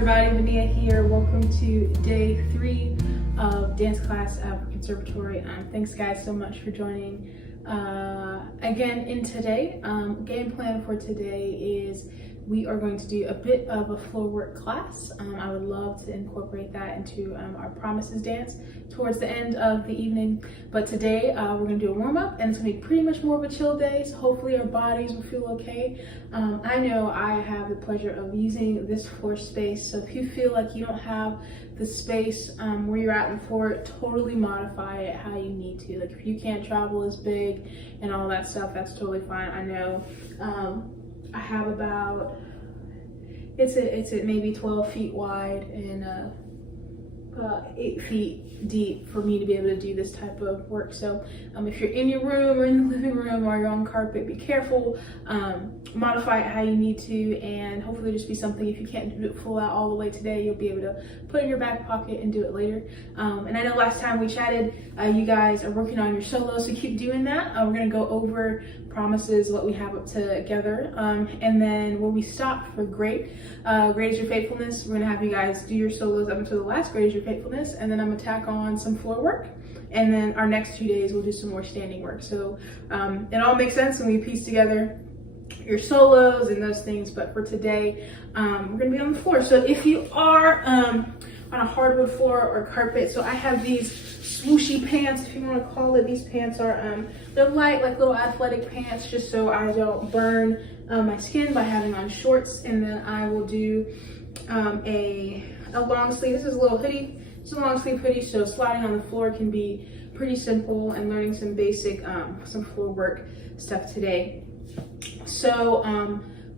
everybody, Vania here. Welcome to day 3 of dance class at Conservatory. Thanks guys so much for joining again in today. Game plan for today is we are going to do a bit of a floor work class. I would love to incorporate that into our promises dance towards the end of the evening. But today we're gonna do a warm up, and it's gonna be pretty much more of a chill day, so hopefully our bodies will feel okay. I know I have the pleasure of using this floor space, so if you feel like you don't have the space where you're at on the floor, totally modify it how you need to. Like if you can't travel as big and all that stuff, that's totally fine. I know I have about, it's at maybe 12 feet wide and 8 feet deep for me to be able to do this type of work. So if you're in your room or in the living room or you're on carpet, be careful, modify it how you need to, and hopefully just be something, if you can't do it full out all the way today, you'll be able to put it in your back pocket and do it later. And I know last time we chatted, you guys are working on your solos, so keep doing that. We're gonna go over promises, what we have up together, and then when we stop for great is your faithfulness, we're gonna have you guys do your solos up until the last great is your faithfulness, and then I'm gonna tack on some floor work, and then our next 2 days we'll do some more standing work. So it all makes sense when we piece together your solos and those things. But for today, we're gonna be on the floor. So if you are on a hardwood floor or carpet, so I have these swooshy pants, if you want to call it. These pants are they're light, like little athletic pants, just so I don't burn my skin by having on shorts. And then I will do a long sleeve. This is a little hoodie. It's a long sleeve hoodie, so sliding on the floor can be pretty simple, and learning some basic some floor work stuff today. So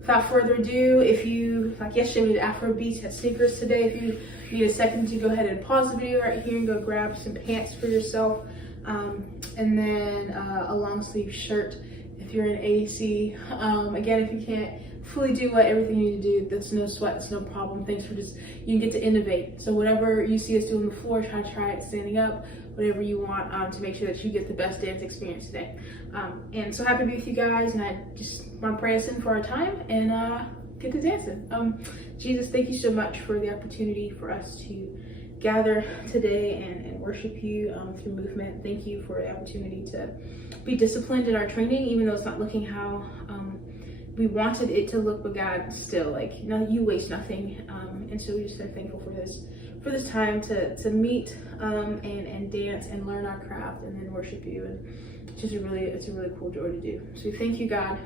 without further ado, if you, like yesterday we did Afro beats at sneakers, today if you need a second to go ahead and pause the video right here and go grab some pants for yourself, and then a long sleeve shirt if you're in AC. Again, if you can't fully do everything you need to do, that's no sweat, that's no problem. Thanks for just, you get to innovate. So whatever you see us do on the floor, try it standing up, whatever you want, to make sure that you get the best dance experience today. And so happy to be with you guys, and I just want to pray us in for our time and get to dancing. Jesus, thank you so much for the opportunity for us to gather today and worship you through movement. Thank you for the opportunity to be disciplined in our training, even though it's not looking how we wanted it to look, but God, still, like, you know, you waste nothing. And so we just are thankful for this time to meet and dance and learn our craft and then worship you. And it's just it's a really cool joy to do. So we thank you, God.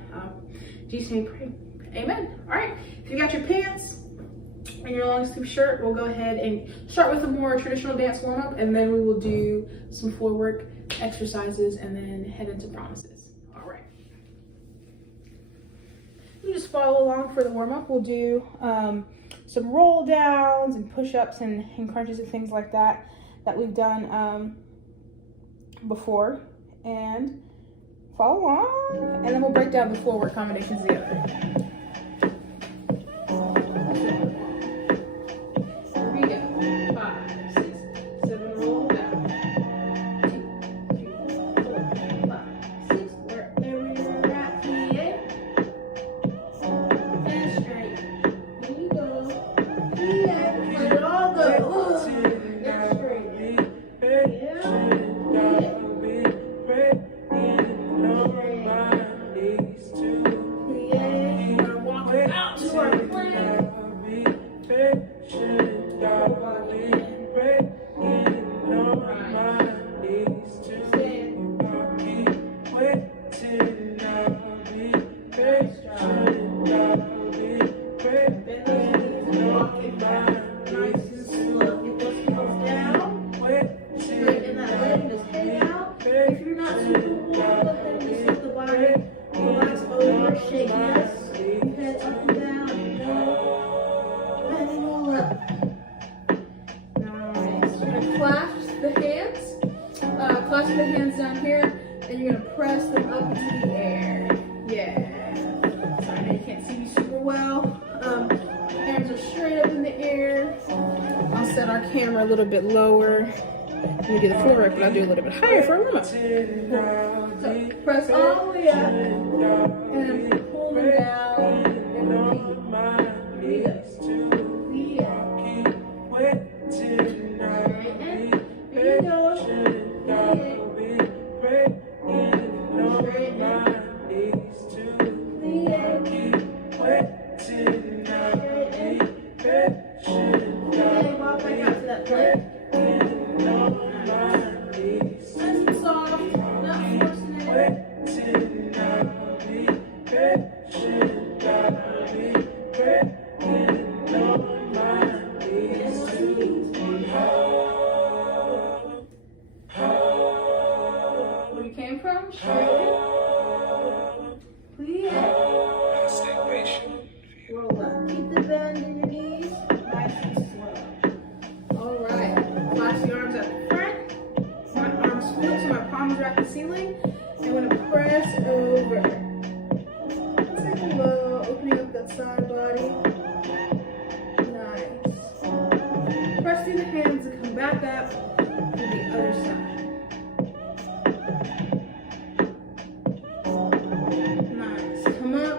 In Jesus' name we pray. Amen. All right, if you got your pants and your long sleeve shirt, we'll go ahead and start with a more traditional dance warm up, and then we will do some floor work exercises and then head into promises. All right. You just follow along for the warm up. We'll do some roll downs and push-ups and crunches and things like that we've done before, and follow along, and then we'll break down the floor work combinations together. Here we go. 5, 6, 7, roll down. 2, 3, 4, 5, 6, wherever you're at, plie. And straight. Here you go. Plie. Let it all go. And straight. Yeah. Shake, yes. Head up and down. And roll up. Nice. You're gonna clasp the hands. Clasp the hands down here, and you're gonna press them up into the air. Yeah. Sorry, I know you can't see me super well. Hands are straight up in the air. I'll set our camera a little bit lower. Let me do the floor work, but I'll do a little bit higher for a warm up. So press all the way up and pull them down and repeat. Here we go. Where you came from? Straighten. Plie. Stay patient. Roll up. Keep the bend in your knees. Nice and slow. All right. Flash the arms at the front. My arms split so my palms are at the ceiling. I'm going to press over. Take a low, opening up that side body. Nice. Press through the hands and come back up to the other side. Nice. Come up,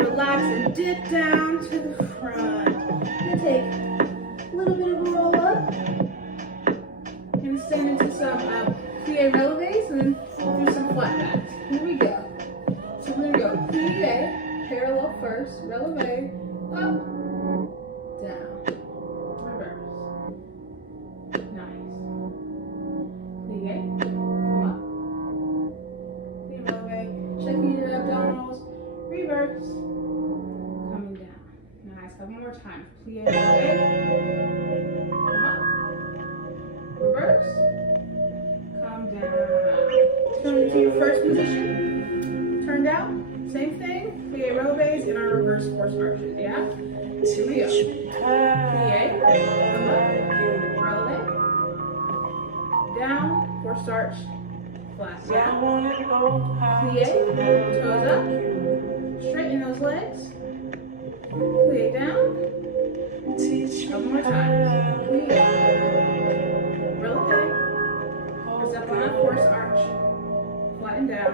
relax, and dip down to the front. You're going to take a little bit of a roll up. You're going to stand into some plie releves and then do some flat backs. Here we go. So we're going to go plie, parallel first, releve, up, down, reverse. Nice. Plie, come up. Plie, releve, checking your abdominals, reverse, coming down. Nice. One more time. Plie, releve, come up, reverse, come down. Turn into your first position. Turned out. Same thing. Plie releves in our reverse force arches. Yeah? Here we go. Plie. Come up. Releve. Down. Force arch. Flat. Down. Plie. Toes up. Straighten those legs. Plie down. Couple more times. Plie. Releve. Step on a force arch. Flatten down. Up.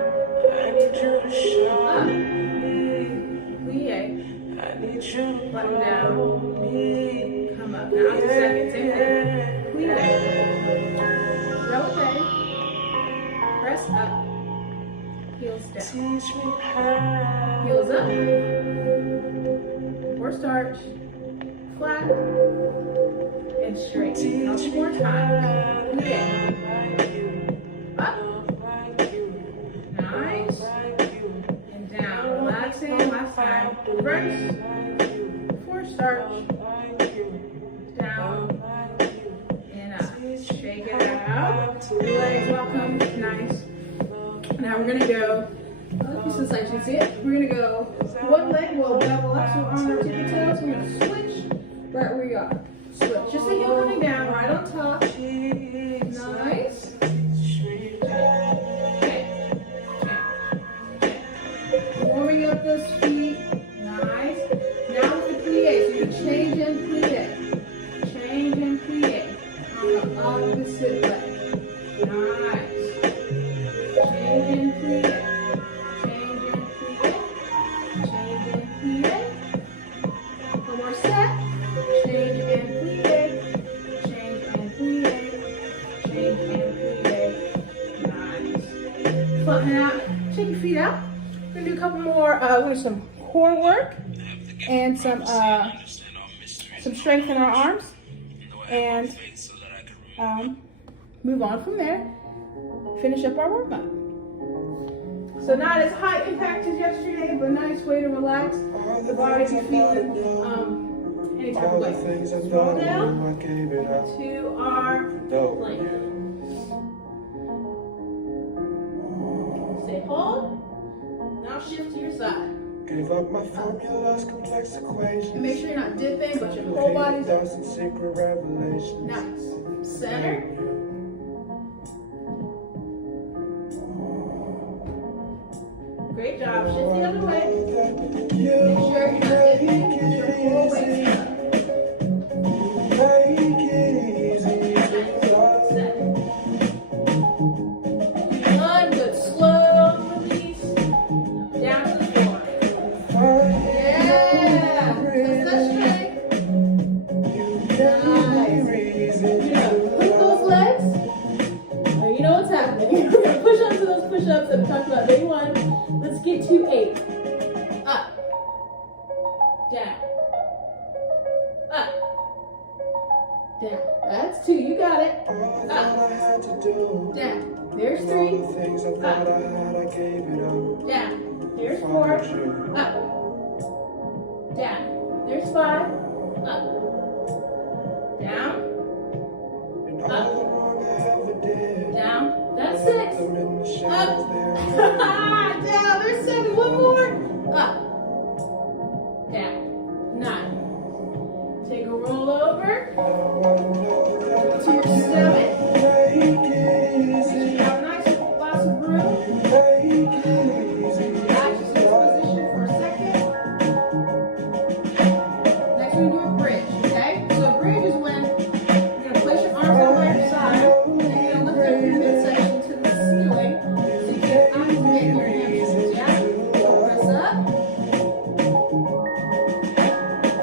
Plie. Flatten down. Come up. Now it's a second. Same thing. Plie. Releve. Press up. Heels down. Heels up. Forced arch. Flat. And straight. Couple more times. Plie. Up. Nice. And down. Relaxing. Last time. Reverse. Forced arch. Down. And up. Shake it out. Legs welcome. Nice. Now we're going to go, since I can see it, we're going to go one leg will bevel up, so on our tippy toes. We're going to switch right where you are. Switch. Just the heel coming down right on top. Nice. Warming up those feet. Nice. Now with the plie. So you change and plie. Change and plie. On the opposite leg. Nice. Change and plie. Change and plie. Change and plie. One more set. Change and plie. Change and plie. Change and plie. Nice. Flatten out. Shake your feet out. We're gonna do a couple more with some core work and some strength in our arms, and move on from there. Finish up our warm-up. So not as high impact as yesterday, but a nice way to relax the body if you feel it any type of way. Roll down to our plank. Stay hold. Now shift to your side. Gave up my formulas, complex equations. And make sure you're not dipping, but your whole body's up. Secret revelations. Nice. Center. Great job. Shift the other way. Make sure you're not dipping. Put your whole weight up. One good slow release. Down to the floor. Yeah. That's that strength. Nice. Lift those legs. Oh, you know what's happening. We're going to push onto those push-ups that we talked about day one. Let's get to 8. Up. Down. Up. Down. That's 2. You got it. Up. Down. There's 3. Up. Down. There's 4. Up. Down. There's 5. Up. Down. Up. Down. That's 6. Up. Down. There's 7. One more. Up. Down. 9. Take a roll over. To your stomach. Have a nice glass of room. Relax your position for a second. Next we're going to do a bridge, okay? So a bridge is when you're going to place your arms on either side, and you're going to lift up your midsection to the ceiling so you can activate your hamstrings, yeah? So press up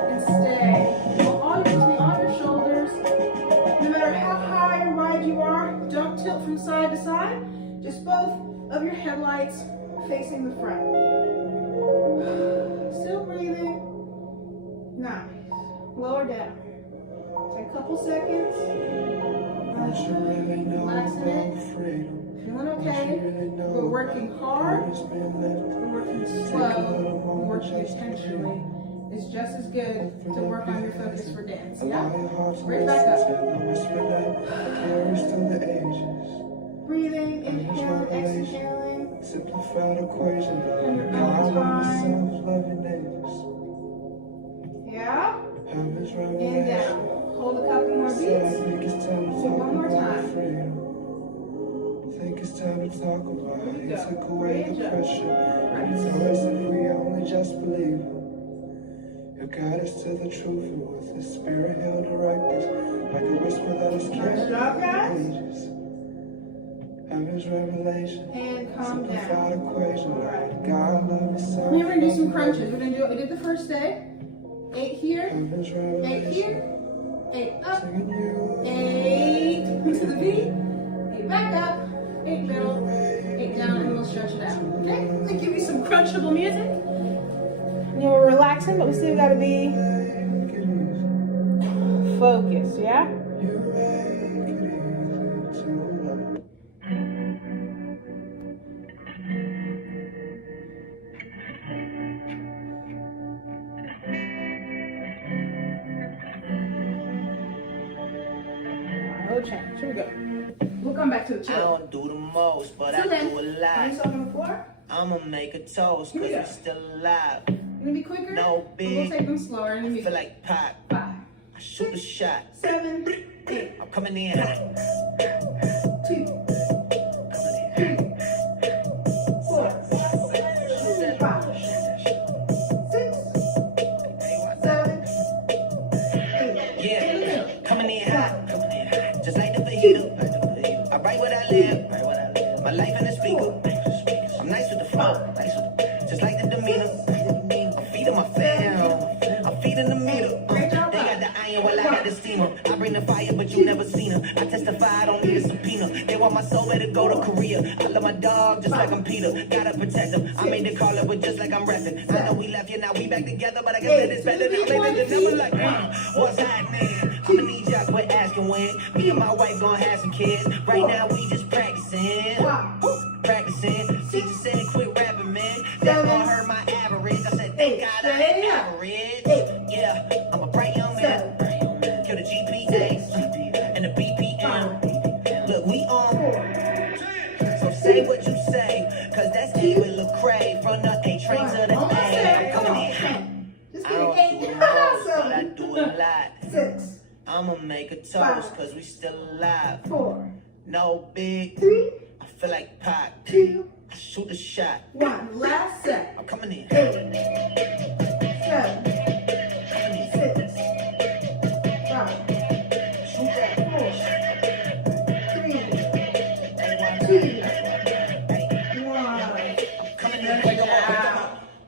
and stay. While all your weight on your shoulders, no matter how high or wide you are, don't tilt from side to side. Just both of your headlights facing the front. Still breathing. Nice. Lower down. Take a couple seconds. Relaxing it. Feeling okay. We're working hard. We're working slow. We're working intentionally. It's just as good to work on your focus for dance. Yeah? Bridge back up. Breathing, inhaling, exhaling. Simplified equation. On your own time. Yeah? And down. Hold a couple more beats. One more time. Think it's time to talk about it. Go. Took away the Bridge up. pressure. Right. Tell us if we only just believe. You guide us to the truth, and with the spirit he'll direct us. Like a whisper that is carried Good job, guys. ages. Heaven's revelation. And calm Simplified down. equation. Alright. God love is so. We're going to do some crunches. We're going to do what we did the first day. 8 here. Heaven's 8 revelation. here. 8 up. Singing you. 8 to the beat. 8 back up. 8 middle. 8 down, and we'll stretch it out. Okay? Let's give you some crunchable music. You know, we're relaxing, but we still got to be focused, yeah? Alright, change. Here we go. We'll come back to the I chill. don't do the most, but So I then, do a find lot. yourself on the floor. I'ma make a toast, Here we cause go. we still alive. You're gonna be quicker. No We'll big. take them slower. And I be feel like pop. 5, I shoot a shot. 7, 8, I'm coming in hot. 2, 3, 4, 5, 6, 7, 8. Yeah, coming in hot. Just like the fajita. I write what I live. My life in the speaker. I'm nice with the flow. Just like the demeanor. I'm feeding my fam. I'm feeding the meter. They got the iron while I got the steamer. I bring the fire, but you never seen her. I testify, I don't need a subpoena. They want my soul, better go to Korea. I love my dog just like I'm Peter. Gotta protect him. I made the caller, but just like I'm rapping. I know we left you, now we back together, but I guess that it's better than maybe the number like, what's happening? I'ma need y'all quit asking when. Me and my wife gonna have some kids. Right now we just practicing. Practicing. Teacher said quit rapping, man. That gonna hurt my average. I said, thank God I ain't average. Yeah, I'm a bright young man. Kill the GPS and the BPM. Look, we on. So say what you say, cause that's T with Lecrae. From the A train to the A. I'm coming in. Just I don't kidding. do 8, the most, but I 7, do a lot. 6, I'ma make a toast, cause we still alive. 4, No big. 3, I feel like Pac. 2, I shoot a shot. 1. Last set. I'm coming in. 8, 7, Coming in. 6, 5, 4, 3, 2, 1. Coming in.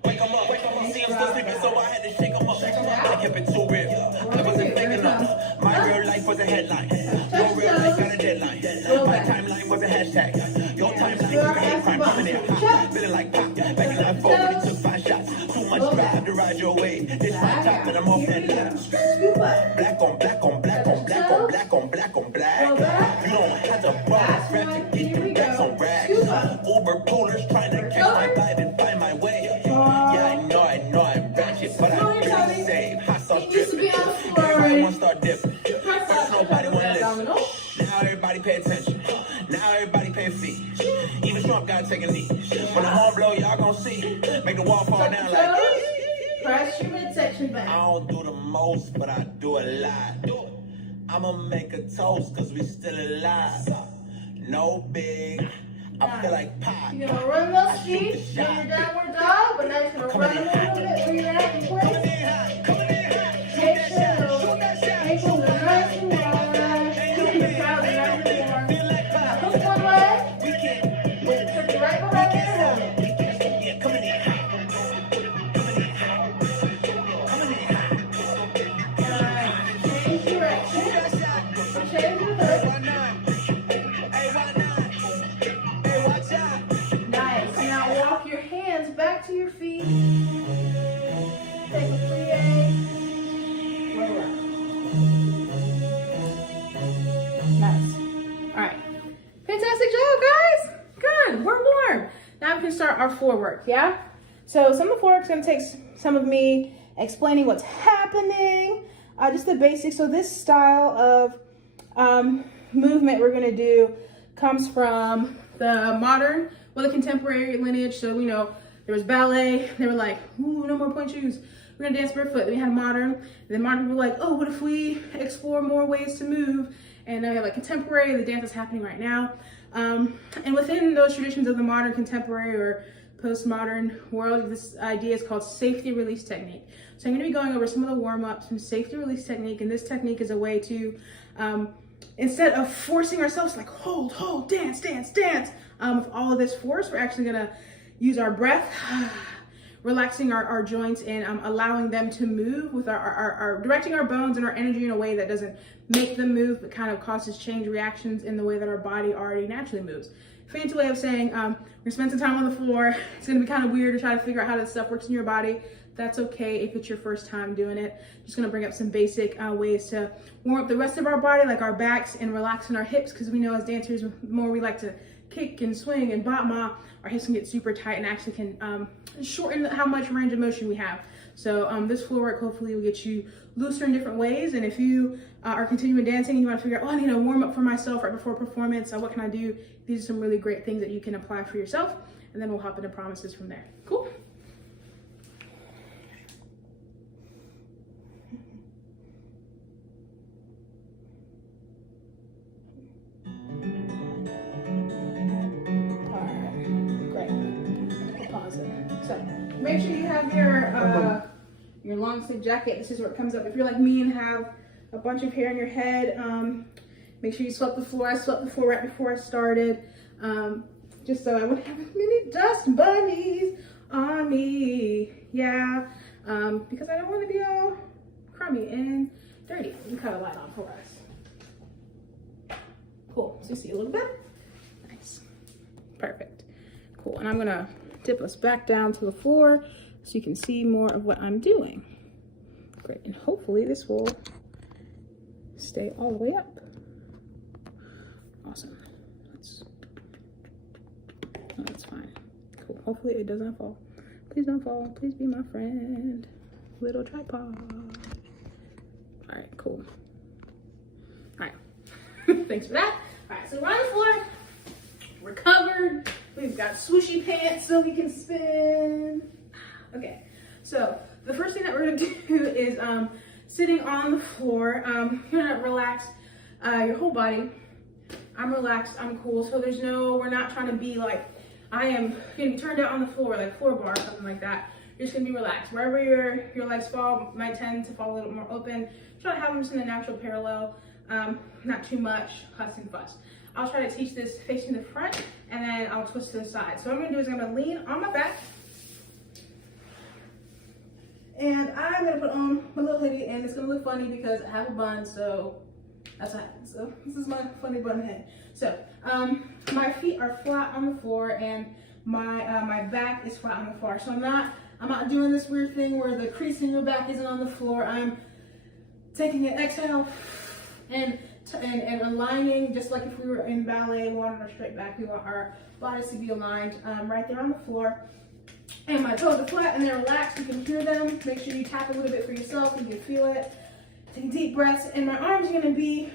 Wake 'em up, see I'm still sleeping, so I had to shake 'em up. I kept it too real, I wasn't thinking enough. My real life was a headline, your real life got a deadline. My timeline was a hashtag, your timeline was a hate crime. Coming in hot, feeling like pop, back in line forward, it took 5 shots. Too much drive to ride your way, this my top and I'm off that line. Black on black on black on black on black on black on black. You don't have to borrow rap to get them racks on racks. Uber poolers trying to catch my vibe and find my way. take a knee. When the horn blow, y'all gon' see. Make the wall fall down like this. Press your midsection back. I don't do the most, but I do a lot. I'ma make a toast, cause we still alive. No big, I feel like pie. You're gonna run those feet in your downward dog, but now you're gonna run them a little bit where you're at in place. Make sure those ankles are nice and wide. Keep the crowd nice and warm. Now hook one leg, with the turkey right behind your head. Change direction. Change your hook. Nice. Now walk your hands back to your feet. Take a plie. Roll up. Nice. All right. Fantastic job, guys. Good. We're warm. Now we can start our floor work, yeah? So some of the floor work is going to take some of me explaining what's happening, just the basics. So this style of movement we're going to do comes from the modern, well, the contemporary lineage. So we know there was ballet. They were like, ooh, no more point shoes. We're gonna dance barefoot. Then we had modern. And then modern were like, oh, what if we explore more ways to move? And now we have like contemporary, the dance that's happening right now. And within those traditions of the modern, contemporary, or postmodern world, this idea is called safety release technique. So I'm gonna be going over some of the warm-ups, some safety release technique, and this technique is a way to, instead of forcing ourselves like hold, dance, with all of this force, we're actually gonna use our breath, relaxing our joints and allowing them to move with our directing our bones and our energy in a way that doesn't make them move, but kind of causes change reactions in the way that our body already naturally moves. Fancy way of saying, we're gonna spend some time on the floor. It's gonna be kind of weird to try to figure out how this stuff works in your body. That's okay if it's your first time doing it. Just gonna bring up some basic ways to warm up the rest of our body, like our backs and relaxing our hips, because we know as dancers, the more we like to kick and swing and bop ma, our hips can get super tight and actually can shorten how much range of motion we have. So this floor work hopefully will get you looser in different ways. And if you are continuing dancing and you want to figure out, oh, I need to warm up for myself right before performance, what can I do? These are some really great things that you can apply for yourself. And then we'll hop into promises from there. Cool? Make sure you have your long sleeve jacket. This is where it comes up. If you're like me and have a bunch of hair in your head, make sure you swept the floor. I swept the floor right before I started, just so I wouldn't have as many dust bunnies on me. Yeah, because I don't want to be all crummy and dirty. You cut a light on for us. Cool. So you see a little bit? Nice. Perfect. Cool. And I'm gonna tip us back down to the floor so you can see more of what I'm doing. Great, and hopefully this will stay all the way up. Awesome. That's fine. Cool. Hopefully it doesn't fall. Please don't fall. Please be my friend. Little tripod. All right, cool. All right. Thanks for that. All right, so we're on the floor. We're covered. We've got swooshy pants so we can spin. Okay, so the first thing that we're gonna do is sitting on the floor. You're gonna relax your whole body. I'm relaxed, I'm cool. So we're not trying to be like, I am gonna be turned out on the floor, like floor bar, something like that. You're just gonna be relaxed. Wherever your legs fall, might tend to fall a little more open. Try to have them just in a natural parallel, not too much huss and fuss. I'll try to teach this facing the front, and then I'll twist to the side. So what I'm gonna do is I'm gonna lean on my back, and I'm gonna put on my little hoodie, and it's gonna look funny because I have a bun, so that's what happens. So this is my funny bun head. So my feet are flat on the floor, and my back is flat on the floor. So I'm not doing this weird thing where the crease in your back isn't on the floor. I'm taking an exhale and aligning, just like if we were in ballet, we want our straight back. We want our bodies to be aligned right there on the floor. And my toes are flat and they're relaxed. You can hear them. Make sure you tap a little bit for yourself. You can feel it. Take deep breaths. And my arms are going to be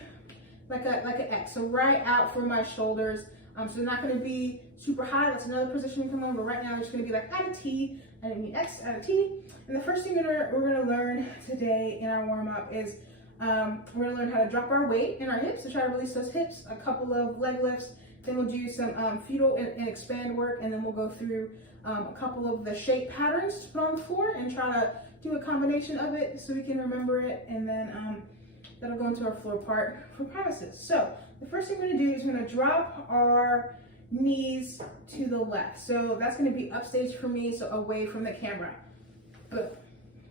like an X. So right out from my shoulders. So they're not going to be super high, that's another position you can learn, but right now it's gonna be like at a T, and it means X at a T. And the first thing we're gonna learn today in our warm-up is we're gonna learn how to drop our weight in our hips to try to release those hips, a couple of leg lifts, then we'll do some fetal and expand work, and then we'll go through a couple of the shape patterns to put on the floor and try to do a combination of it so we can remember it, and then that'll go into our floor part for premises. So the first thing we're gonna do is we're gonna drop our knees to the left. So that's gonna be upstage for me, so away from the camera. But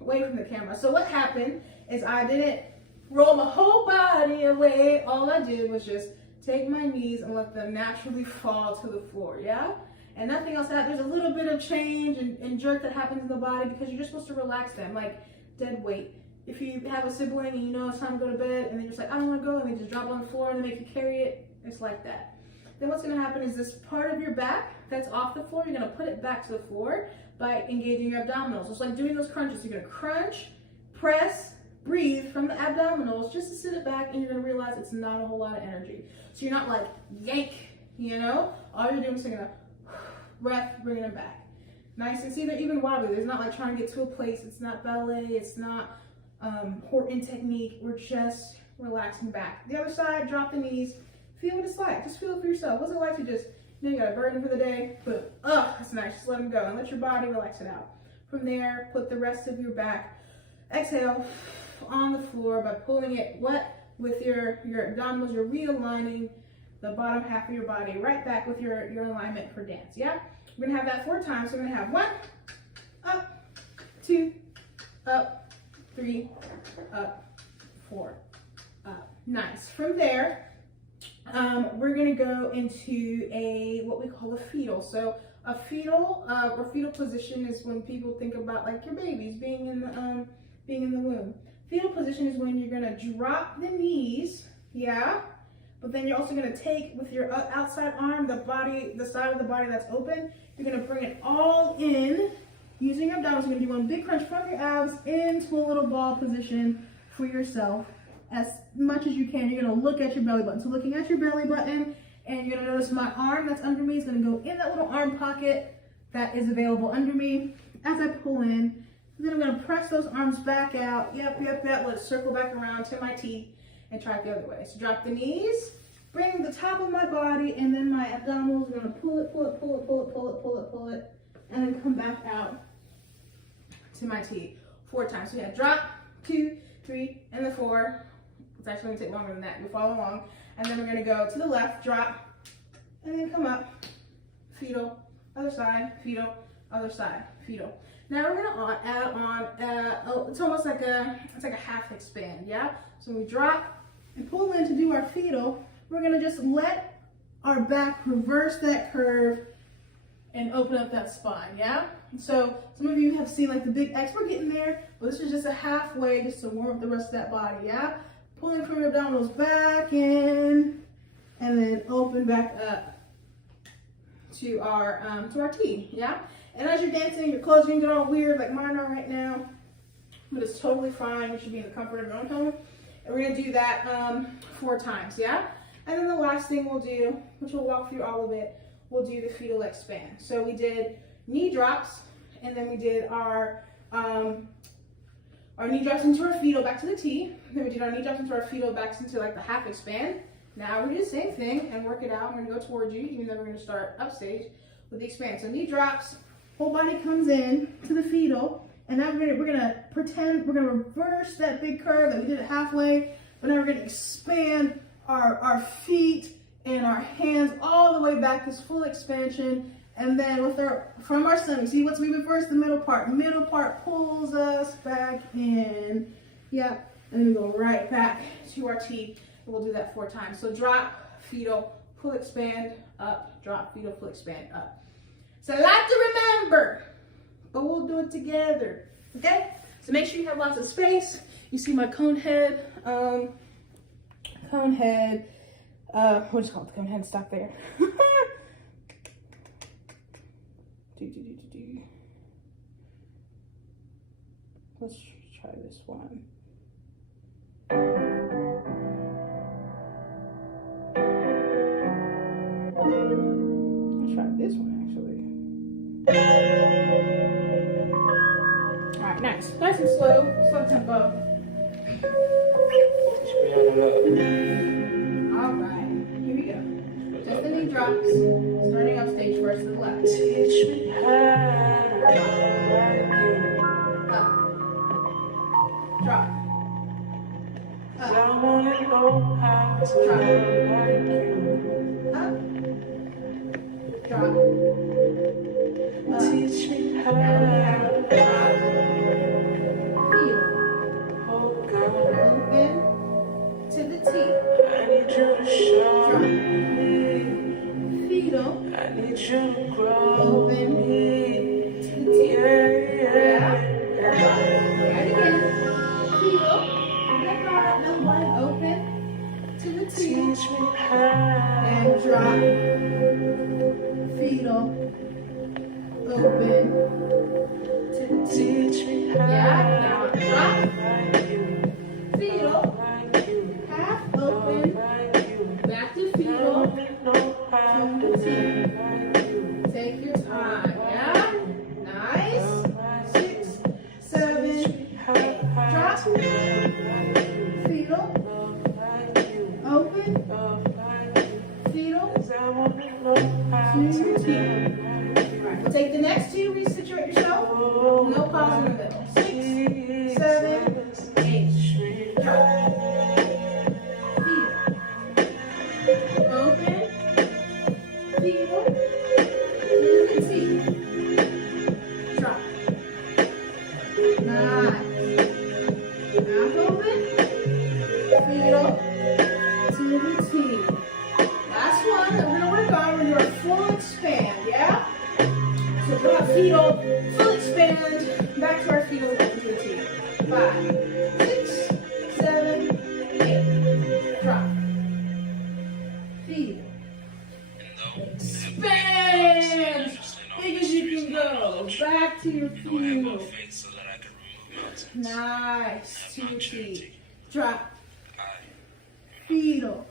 away from the camera. So what happened is I didn't roll my whole body away. All I did was just take my knees and let them naturally fall to the floor, yeah? And nothing else happened. There's a little bit of change and jerk that happens in the body because you're just supposed to relax them, like dead weight. If you have a sibling and you know it's time to go to bed and they're just like, I don't want to go, and they just drop on the floor and they make you carry it, it's like that. Then what's going to happen is this part of your back that's off the floor, you're going to put it back to the floor by engaging your abdominals. It's like doing those crunches. You're going to crunch, press, breathe from the abdominals just to sit it back, and you're going to realize it's not a whole lot of energy. So you're not like yank, you know? All you're doing is taking a breath, bringing them back. Nice, and see, they're even wobbly. There's not like trying to get to a place. It's not ballet. It's not Horton technique. We're just relaxing back. The other side, drop the knees. Feel what it's like. Just feel it for yourself. What's it like to just, you know, you got a burden for the day, but that's nice. Just let them go and let your body relax it out. From there, put the rest of your back, exhale, on the floor by pulling it wet with your abdominals. You're realigning the bottom half of your body right back with your alignment for dance, yeah? We're gonna have that 4 times. So we're gonna have 1, up, 2, up, 3, up, 4, up. Nice. From there, we're gonna go into what we call a fetal. So a fetal or fetal position is when people think about like your babies being in the womb. Fetal position is when you're gonna drop the knees, yeah, but then you're also gonna take with your outside arm, the side of the body that's open, you're gonna bring it all in using your abdominals. You're gonna do one big crunch from your abs into a little ball position for yourself as much as you can. You're gonna look at your belly button. So looking at your belly button, and you're gonna notice my arm that's under me is gonna go in that little arm pocket that is available under me as I pull in. Then I'm gonna press those arms back out. Yep. Let's circle back around to my T and try it the other way. So drop the knees, bring the top of my body, and then my abdominals are gonna pull it, and then come back out to my T 4 times. So yeah, drop, 2, 3, and the 4. It's actually gonna take longer than that. You follow along. And then we're gonna go to the left, drop, and then come up, fetal, other side, fetal, other side, fetal. Now we're gonna add on, it's almost like a half expand, yeah? So when we drop and pull in to do our fetal, we're gonna just let our back reverse that curve and open up that spine, yeah? So some of you have seen like the big X, we're getting there, but this is just a halfway just to warm up the rest of that body, yeah? Pulling from your abdominals back in, and then open back up to our T, yeah? And as you're dancing, your clothes are gonna get all weird like mine are right now, but it's totally fine. You should be in the comfort of your own home. And we're gonna do that 4 times, yeah? And then the last thing we'll do, which we'll walk through all of it, we'll do the fetal expand. So we did knee drops, and then we did our knee drops into our fetal back to the T. Then we did our knee drops into our fetal back into like the half expand. Now we're gonna do the same thing and work it out. We're gonna go towards you, even though we're gonna start upstage with the expand. So knee drops, whole body comes in to the fetal, and now we're gonna pretend we're gonna reverse that big curve that we did it halfway, but now we're gonna expand our feet and our hands all the way back, this full expansion. And then from our stomach, see we reverse the middle part pulls us back in, yep, and then we go right back to our T, and we'll do that 4 times. So drop, fetal, pull, expand, up, drop, fetal, pull, expand, up. It's a lot to remember, but we'll do it together, okay? So make sure you have lots of space. You see my cone head, we'll just call it the cone head, stop there. Let's try this one. Let's try Nice and slow tempo. Alright, here we go. Just the knee drops, starting up stage first to the left. Teach me how to Up. Drop. I Up. wanna know how to Drop. like you. Up. Drop. Up. Teach me how Now we have drop. Feel. oh God. Open to the T. I need you to show Drop. me. Fetal. I need you to grow Open me. to the T. Yeah. Drop. Right again. Fetal. Neck on, no one. Open to the T. Teach me how. And drop. Fetal. Open to the T. Teach me how. Yeah. Now drop. Like you. Fetal. Like you. Half open. Like you. Back to fetal. Know how to To the T. like you. Take your time. Yeah. Nice. 6, 7, 8. Drop. Fetal. Open. Fetal. To your T. Alright, we'll take the next two, resituate yourself. No pause in the middle. 6, 7, 8. Drop. Fetal. Open. Fetal. To the T. Drop. Nice. Half open. Fetal. To the T. Last one that we're going to work on, we're going to full expand, yeah? So drop fetal, full expand, back to our fetal, back to the T. 5, 6, 7, 8. Drop. Fetal. Expand! Big as you can go. Back to your fetal. Nice. To your T. Drop. Fetal.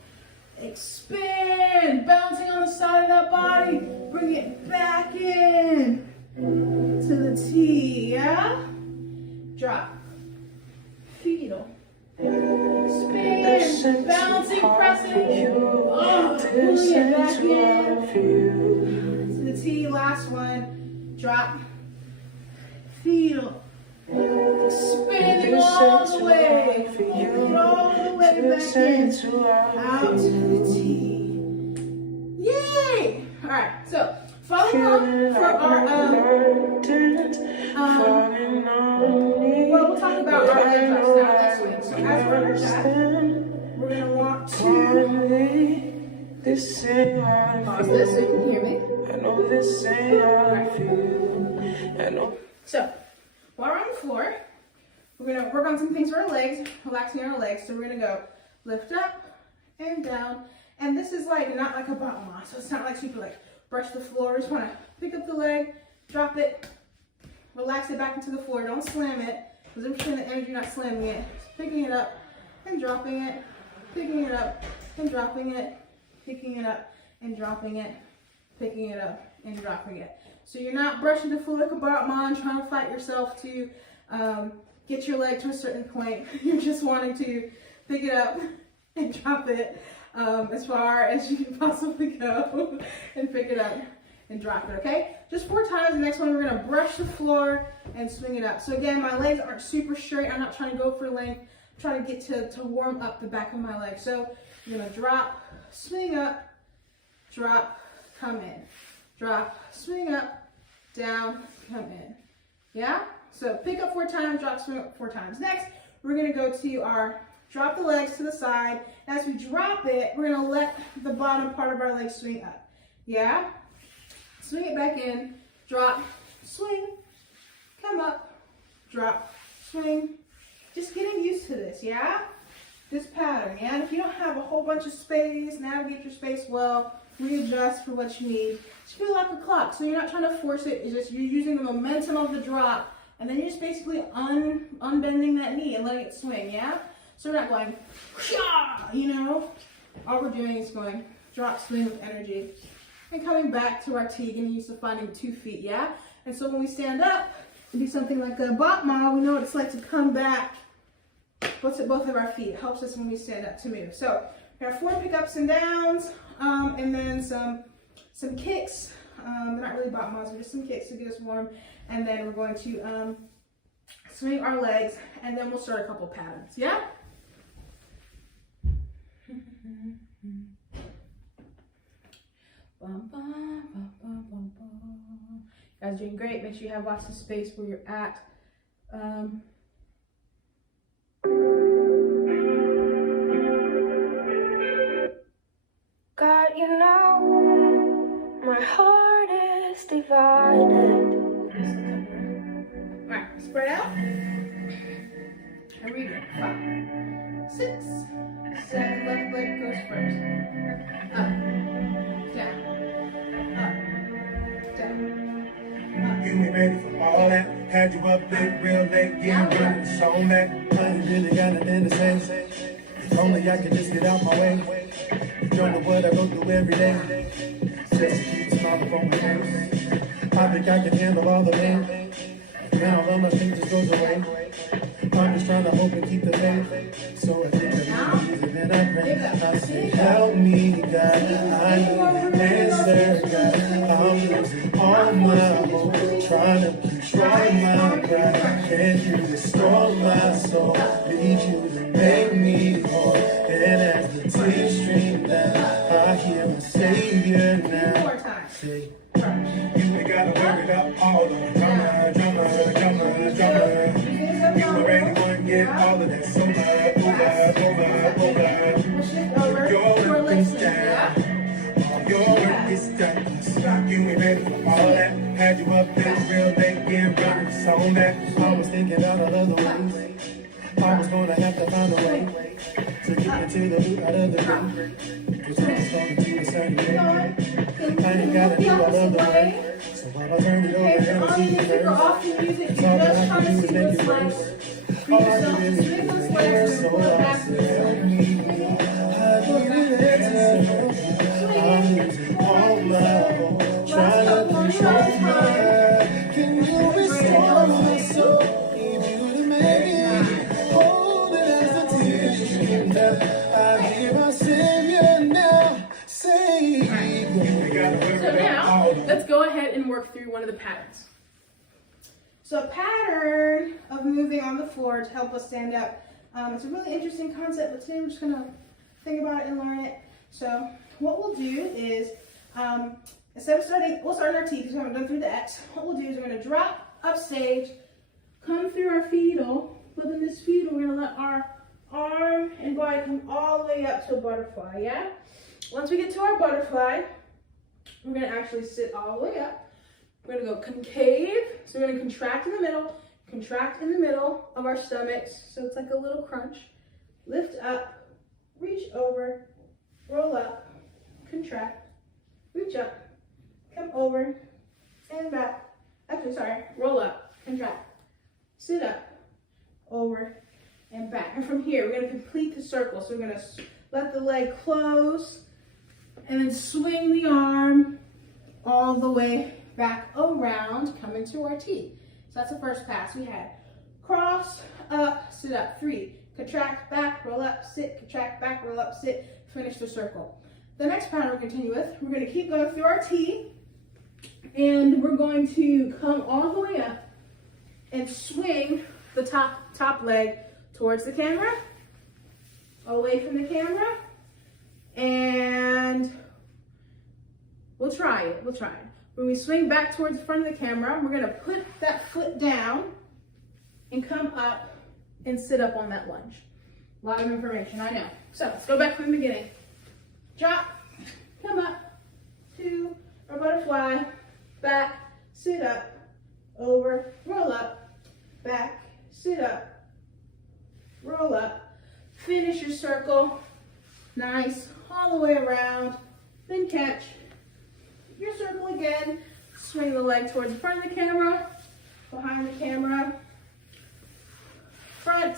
Expand. Bouncing on the side of that body. Bring it back in. To the T, yeah? Drop. Fetal. Expand. Bouncing, pressing. Oh, pulling it back in. To the T, last one. Drop. Fetal. Expanding all the way. Pulling all the way back in. Out to the T. Yay! Alright, so follow along for our well, we'll talk about our leg rest now next week. So as we're on that, we're gonna want to pause this so you can hear me. So while we're on the floor, we're gonna work on some things for our legs, relaxing our legs. So we're gonna go lift up and down, and this is like not like a bottom on, so it's not like super like brush the floor. Just want to pick up the leg, drop it, relax it back into the floor. Don't slam it, because I'm feeling the energy, not slamming it. Just picking it up and dropping it, picking it up and dropping it, picking it up and dropping it, picking it up and dropping it. So you're not brushing the floor like a Batman, trying to fight yourself to get your leg to a certain point. You're just wanting to pick it up and drop it as far as you can possibly go and pick it up and drop it, okay? Just 4 times. The next one, we're gonna brush the floor and swing it up. So again, my legs aren't super straight. I'm not trying to go for length. I'm trying to get to warm up the back of my leg. So you're gonna drop, swing up, drop, come in. Drop, swing up, down, come in. Yeah? So pick up 4 times, drop, swing up 4 times. Next, we're gonna go to our drop the legs to the side. As we drop it, we're gonna let the bottom part of our leg swing up. Yeah? Swing it back in, drop, swing, come up, drop, swing. Just getting used to this, yeah? This pattern, yeah? And if you don't have a whole bunch of space, navigate your space well, readjust for what you need. Just feel like a clock, so you're not trying to force it, it's just you're using the momentum of the drop, and then you're just basically unbending that knee and letting it swing, yeah? So we're not going, you know? All we're doing is going drop, swing with energy. And coming back to our T, getting used to finding 2 feet, yeah? And so when we stand up, do something like a bot mile, we know what it's like to come back. Let's hit both of our feet. It helps us when we stand up to move. So we have 4 pickups and downs, and then some kicks. They're not really bot miles, but just some kicks to get us warm. And then we're going to swing our legs, and then we'll start a couple patterns. Yeah? You guys are doing great. Make sure you have lots of space where you're at. God, you know, my heart is divided. Alright, spread out. And we go. 5, 6, 7. Left leg goes first. Up, down, up, down. You ain't ready for all that. Had you up late, real late, getting running the song back. I ain't really got nothing to say. If only I could just get out my way. You don't know what I go through every day. Just to keep smiling from my face. I think I can handle all the pain. Now all of my things just goes away. I'm just trying to hope and keep the faith. So I think I need easier than I pray. I say, help me, God. I need an answer, God. I'm losing all my hope. Trying to control my pride. Can you restore my soul? Need you to make me whole. And as the tears stream down, I hear my Savior now. Say, you ain't gotta worry about all the drama. You already won, get all of that so much over. Your work is down. All your work is done. You ain't ready for all that. Had you up there real late, getting running the song back. I was thinking out of other ways. I was gonna have to find a way to get into the loop out of the grave. Which I was going to a certain way. I ain't gotta do all of the work. So while I turn it over and I see the curve, all that I can do is make it worse. All I can do is make it worse. So I said, help me. I need an answer. I'm losing all my hope. Trying to control my heart. Can you restore my soul? Need you to make it whole. And as the tears stream down, I hear my Savior now. So now, let's go ahead and work through one of the patterns. So a pattern of moving on the floor to help us stand up. It's a really interesting concept, but today we're just going to think about it and learn it. So what we'll do is, instead of starting, we'll start in our T because we haven't done through the X. What we'll do is we're going to drop up stage, come through our fetal, but in this fetal we're going to let our arm and body come all the way up to a butterfly, yeah? Once we get to our butterfly, we're going to actually sit all the way up. We're going to go concave, so we're going to contract in the middle of our stomachs, so it's like a little crunch. Lift up, reach over, roll up, contract, reach up, come over, and back. Actually, sorry, roll up, contract, sit up, over, and back. And from here, we're going to complete the circle. So we're going to let the leg close, and then swing the arm all the way back around, come into our T. So that's the first pass. We had cross, up, sit up, 3, contract, back, roll up, sit, contract, back, roll up, sit, finish the circle. The next pattern we'll continue with, we're going to keep going through our T, and we're going to come all the way up and swing the top leg towards the camera, away from the camera, and we'll try it. When we swing back towards the front of the camera, we're gonna put that foot down and come up and sit up on that lunge. A lot of information, I know. So let's go back from the beginning. Drop, come up, 2, or butterfly, back, sit up, over, roll up, back, sit up, roll up, finish your circle, nice, all the way around, then catch your circle again, swing the leg towards the front of the camera, behind the camera, front,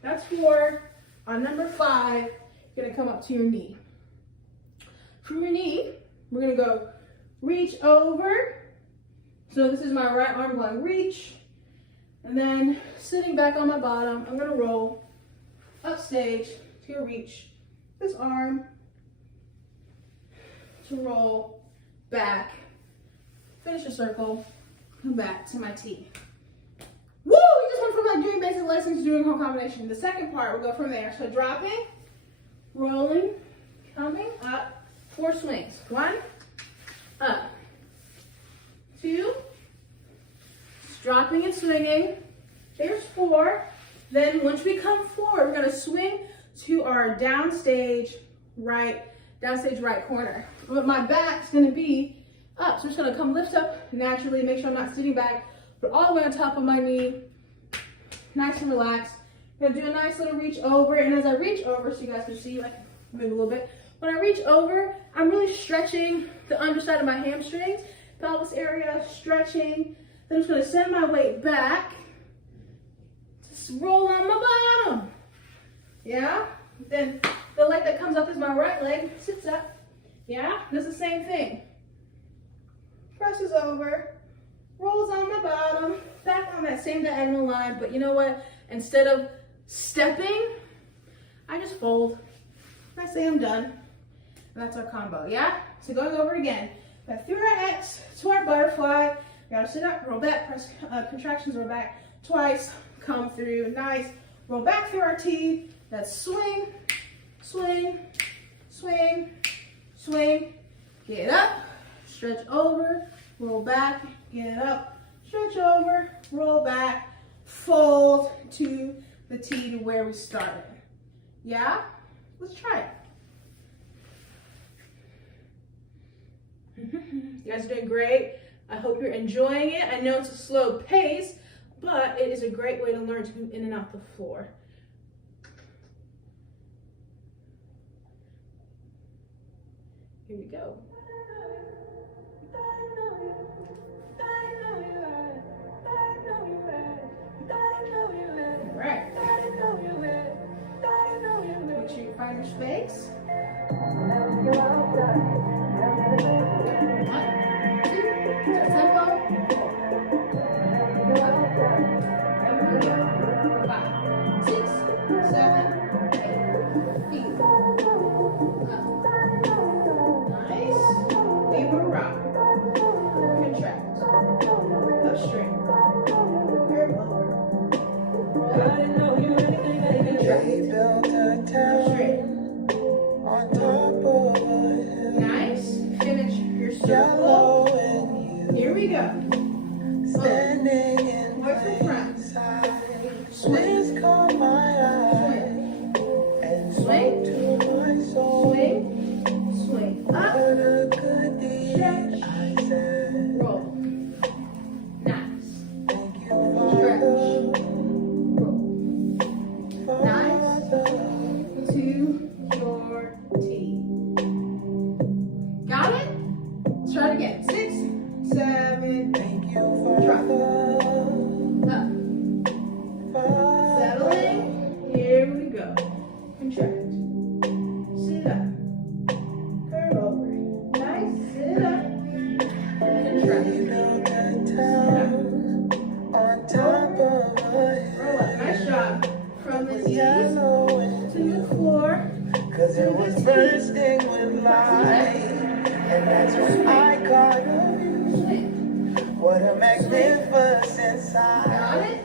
that's 4. On number 5, you're gonna come up to your knee. From your knee, we're gonna go reach over, So this is my right arm going reach, and then sitting back on my bottom, I'm gonna roll up stage to reach this arm to roll back, finish a circle, come back to my T. Woo! We just went from like doing basic lessons to doing whole combination. The second part, we'll go from there. So dropping, rolling, coming up, 4 swings. 1, up, 2, dropping and swinging. There's 4. Then once we come forward, we're gonna swing to our downstage right corner. But my back's gonna be up. So I'm just gonna come lift up naturally, make sure I'm not sitting back, but all the way on top of my knee, nice and relaxed. I'm gonna do a nice little reach over, and as I reach over, so you guys can see, like, move a little bit. When I reach over, I'm really stretching the underside of my hamstrings, pelvis area, stretching. Then I'm just gonna send my weight back, just roll on my bottom. Yeah? Then the leg that comes up is my right leg, sits up. Yeah? Does the same thing. Presses over, rolls on my bottom, back on that same diagonal line, but you know what? Instead of stepping, I just fold. I say I'm done. And that's our combo, yeah? So going over again. Back through our X to our butterfly. We gotta sit up, roll back, press contractions, roll back twice, come through, nice. Roll back through our T. That's swing, swing, swing, swing. Get up, stretch over, roll back, get up, stretch over, roll back, fold to the T to where we started. Yeah? Let's try it. You guys are doing great. I hope you're enjoying it. I know it's a slow pace, but it is a great way to learn to move in and out the floor. Here we go. Right. Make sure you find your space. 1, 2, tempo. 5, 6, 7, 8. Feet. Nice. Labor rock. Contract. Up straight. Curve over. They built a town on top of a hill. Nice. Finish your Yellow circle. and Here we go. standing in Work the front. plain sight. Swing. Swings caught my eye and Swing. spoke to my soul. Swing. Swing. Up. What a good deed, I said. Roll. Nice. Thank you, Father. Roll. Nice. Father. To your T. Got it? Let's try it again. 6, 7, Thank you, drop. Father. Up. Father. Settling. Here we go. Contract. Sit up. Curve over. Nice. Sit up. We Contract. built a town on top of a Roll up. hill. Nice job. From the knees Yellow and to the floor. cause it was bursting with light. And that's when I caught of you. Swing. What a magnificent Got sight. it?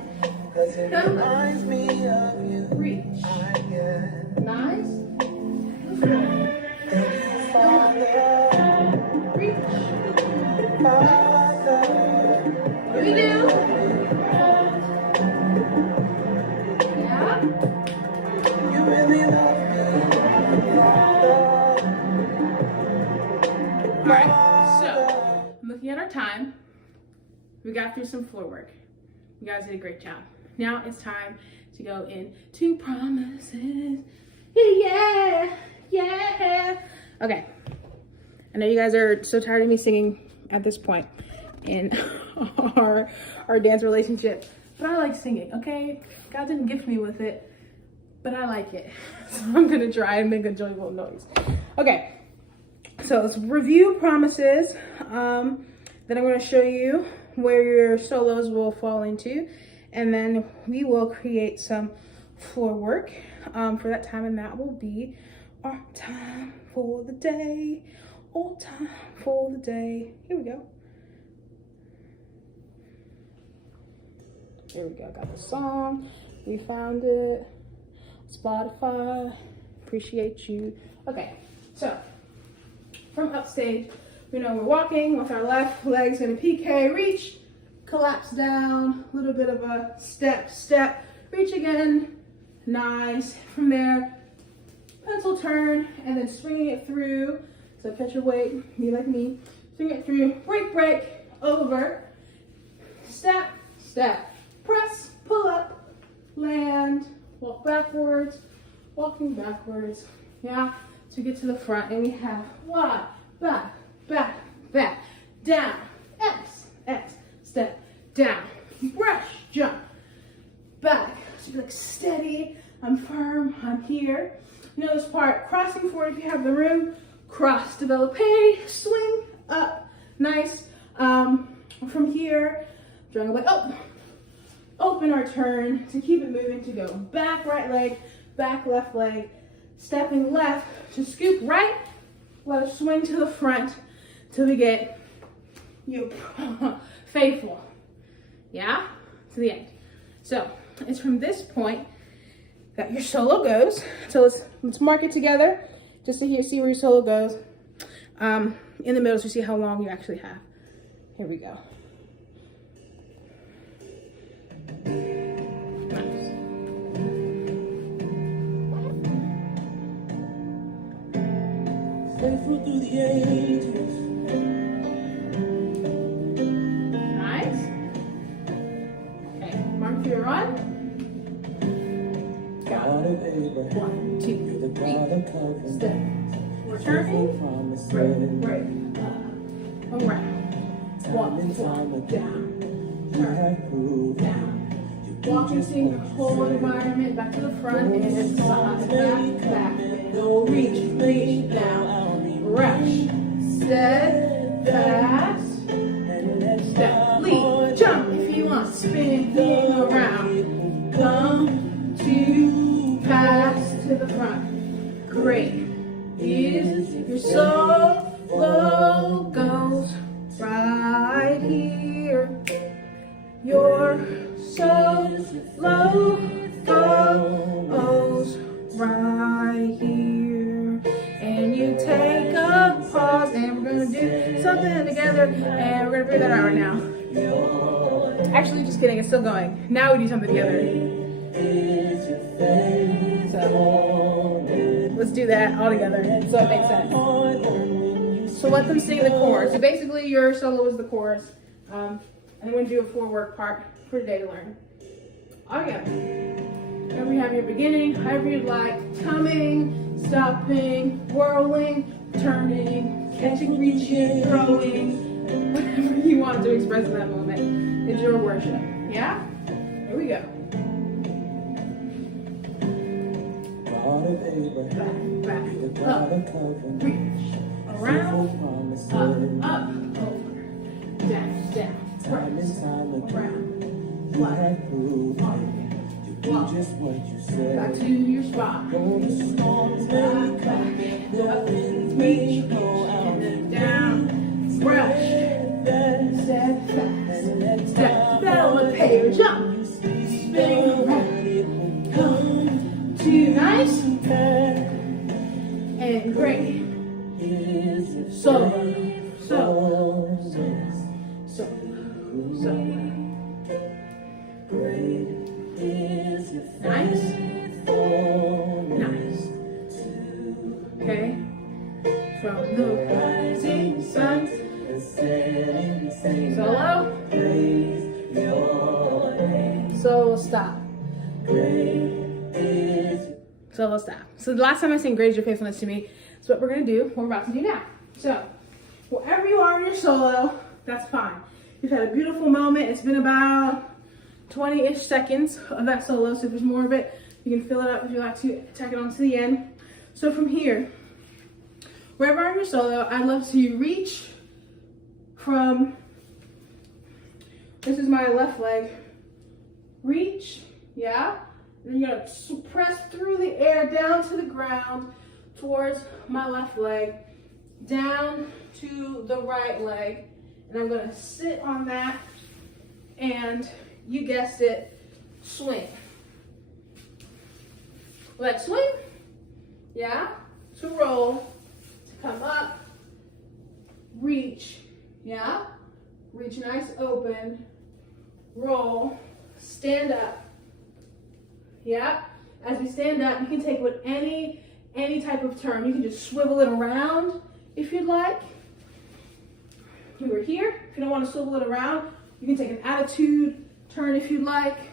Cause it reminds me of you. Reach. I guess. Nice. Thank you, Father. Reach. Father. What do we do? Yeah. You really love me. Father. All right, so I'm looking at our time. We got through some floor work. You guys did a great job. Now it's time to go into promises. Yeah, yeah. Okay. I know you guys are so tired of me singing at this point in our dance relationship, but I like singing, okay? God didn't gift me with it, but I like it. So I'm gonna try and make a joyful noise. Okay, so let's review promises. Then I'm gonna show you where your solos will fall into, and then we will create some floor work for that time, and that will be our time for the day. All time for the day. Here we go. Here we go. Got the song. We found it. Spotify. Appreciate you. Okay, so from upstage, we know we're walking with our left leg's gonna PK, reach, collapse down, a little bit of a step, reach again, nice. From there, pencil turn, and then swinging it through. So catch your weight, be like me. Swing it through, break, over, step, press, pull up, land, walk backwards, walking backwards, yeah? So get to the front, and we have wide, back, down, X, step, down, brush, jump, back. So be like steady, I'm firm, I'm here. You know this part, crossing forward if you have the room, cross, develop a swing, up, nice. From here, drawing away, open our turn to keep it moving, to go back right leg, back left leg, stepping left to scoop right, let us swing to the front till we get you faithful, yeah, to the end. So it's from this point that your solo goes. So let's mark it together just to see where your solo goes. In the middle, so you see how long you actually have. Here we go. Nice. Faithful through the ages. Nice. Okay, mark your run. Got it. 1, 2, 3. Step. We're turning. Break. Around. Walk. Down. Turn. Down. Walking, seeing the whole environment, back to the front, and side, back, reach, down, rush, steadfast, step, lead, jump if you want, spinning around, come to pass to the front, great, is your solo goes right here, your solo goes right here, and you take a pause, and we're gonna do something together, and we're gonna figure that out right now. Actually, just kidding, it's still going. Now we do something together. So let's do that all together so it makes sense. So let them sing the chorus. So basically, your solo is the chorus. And I'm going to do a floor work part for today to learn. All together. Whenever you have your beginning, however you'd like, coming, stopping, whirling, turning, catching, reaching, throwing, whatever you want to express in that moment. It's your worship. Yeah? Here we go. Back, up, reach, around, up, over, down, press, around, flat, walk, back to your spot, back, up, reach, and then down, brush, step fast, step, develop, pair, jump, spin around, come to nice, and great. Solo. Nice. Okay. From the rising sun. Solo. Stop. Solo stop. So the last time I sang Great Is Your Faithfulness to Me, is what we're going to do, what we're about to do now. So, wherever you are in your solo, that's fine. You've had a beautiful moment. It's been about 20-ish seconds of that solo, so if there's more of it, you can fill it up if you like to tack it on to the end. So from here, wherever in your solo, I'd love to reach from This is my left leg. Reach, yeah? And you're gonna press through the air down to the ground towards my left leg, down to the right leg. And I'm gonna sit on that and, you guessed it, swing. Leg swing, yeah? To roll, to come up, reach, yeah? Reach nice open, roll, stand up, yeah? As we stand up, you can take with any type of turn. You can just swivel it around if you'd like. You were here. If you don't want to swivel it around, you can take an attitude turn if you'd like.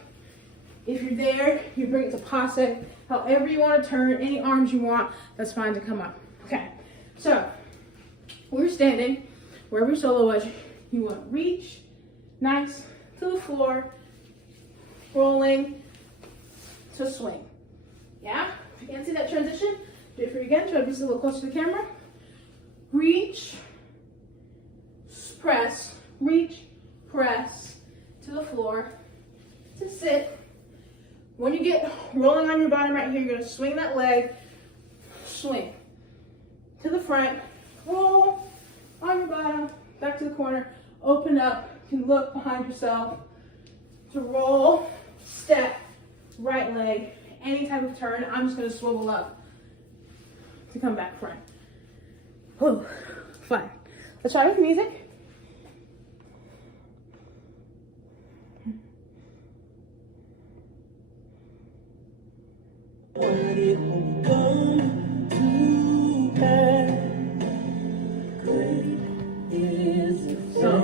If you're there, you bring it to passe. However you want to turn, any arms you want, that's fine to come up. Okay, so we're standing, wherever your solo was, you want to reach, nice, to the floor, rolling, to swing. Yeah? If you can't see that transition, do it for you again. Try to be a little closer to the camera. Reach, press, reach, press, to the floor, to sit. When you get rolling on your bottom right here, you're gonna swing that leg, swing to the front, roll on your bottom, back to the corner, open up, you can look behind yourself to roll, step, right leg, any type of turn. I'm just gonna swivel up to come back front. Whew, fun. Let's try with music. What it will come to pass. Great is your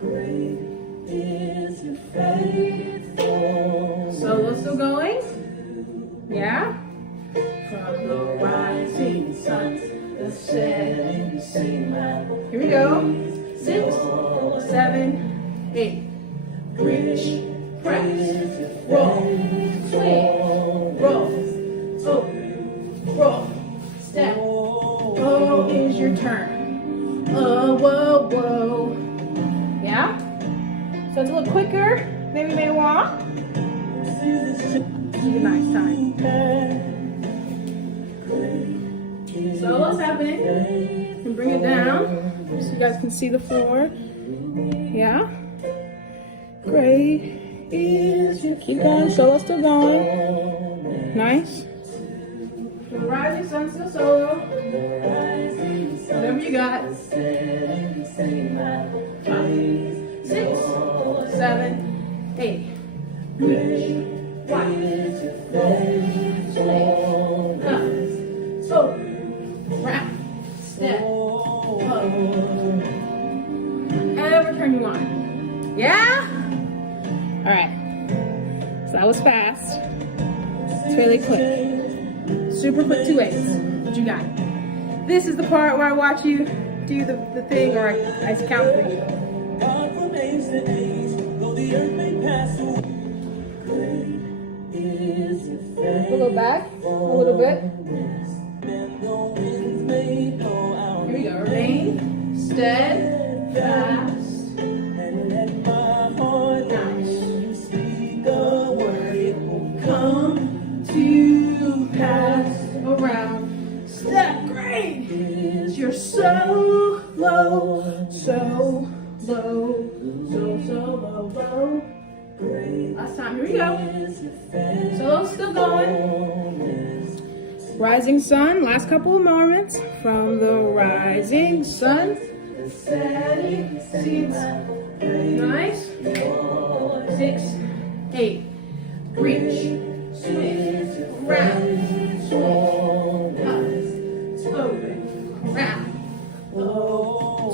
great is your faithfulness. Solo still going? Yeah? From the rising sun to the setting sun. Here we go. 6, 7, 8. Reach, press, roll, swing, roll, open, roll, step. Oh, is your turn. Oh, whoa, whoa. Yeah? So it's a little quicker than we may want. Take a nice time. Solo's happening. And bring it down so you guys can see the floor. Yeah? Great is your. Keep going. Solo's still going. Nice. The rising sun still solo. Whatever you got. 5, 6, 7, 8. Reach. Swing. Up. Open. Wrap. Step. Up. Whatever turn you want. Yeah? Alright. So that was fast. It's fairly quick. Super quick 2 ways. What you got? This is the part where I watch you do the thing, or I count for you. We'll go back a little bit. Here we go. Remain steadfast. Nice. The word, it will come to pass around. Step. Great. You're so low, so low, so low. Last time, here we go. Solo's still going. Rising sun, last couple of moments. From the rising sun, setting seeds. Nice. 6, 8. Reach, swing, round, swing, up, open, round,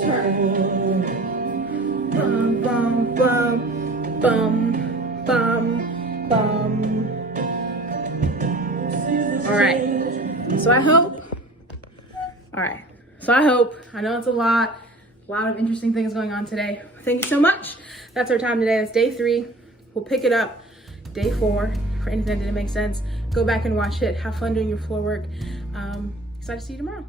turn. Bum, bum, bum, bum, bum, bum. All right. So I hope. I know it's a lot of interesting things going on today. Thank you so much. That's our time today. That's day 3. We'll pick it up day 4 for anything that didn't make sense. Go back and watch it. Have fun doing your floor work. Excited to see you tomorrow.